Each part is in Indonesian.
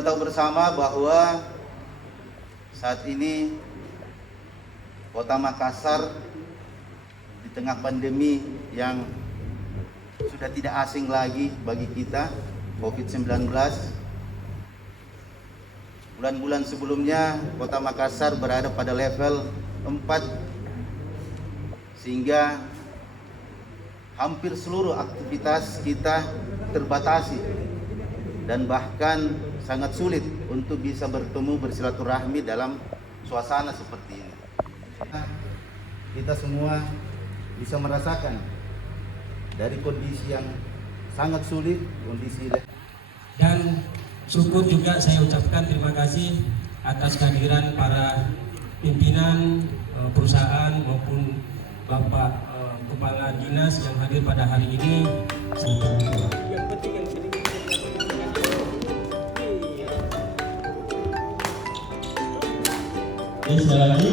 sudah tahu bersama bahwa saat ini Kota Makassar di tengah pandemi yang sudah tidak asing lagi bagi kita, COVID-19. Bulan-bulan sebelumnya Kota Makassar berada pada level 4, sehingga hampir seluruh aktivitas kita terbatasi dan bahkan sangat sulit untuk bisa bertemu bersilaturahmi dalam suasana seperti ini. Kita semua bisa merasakan dari kondisi yang sangat sulit, kondisi. Dan syukur juga saya ucapkan terima kasih atas kehadiran para pimpinan perusahaan maupun Bapak Kepala Dinas yang hadir pada hari ini. Sekali lagi,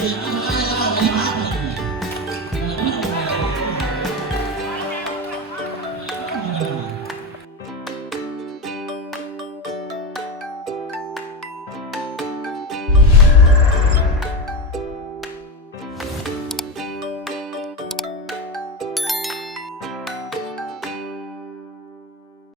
Terima kasih.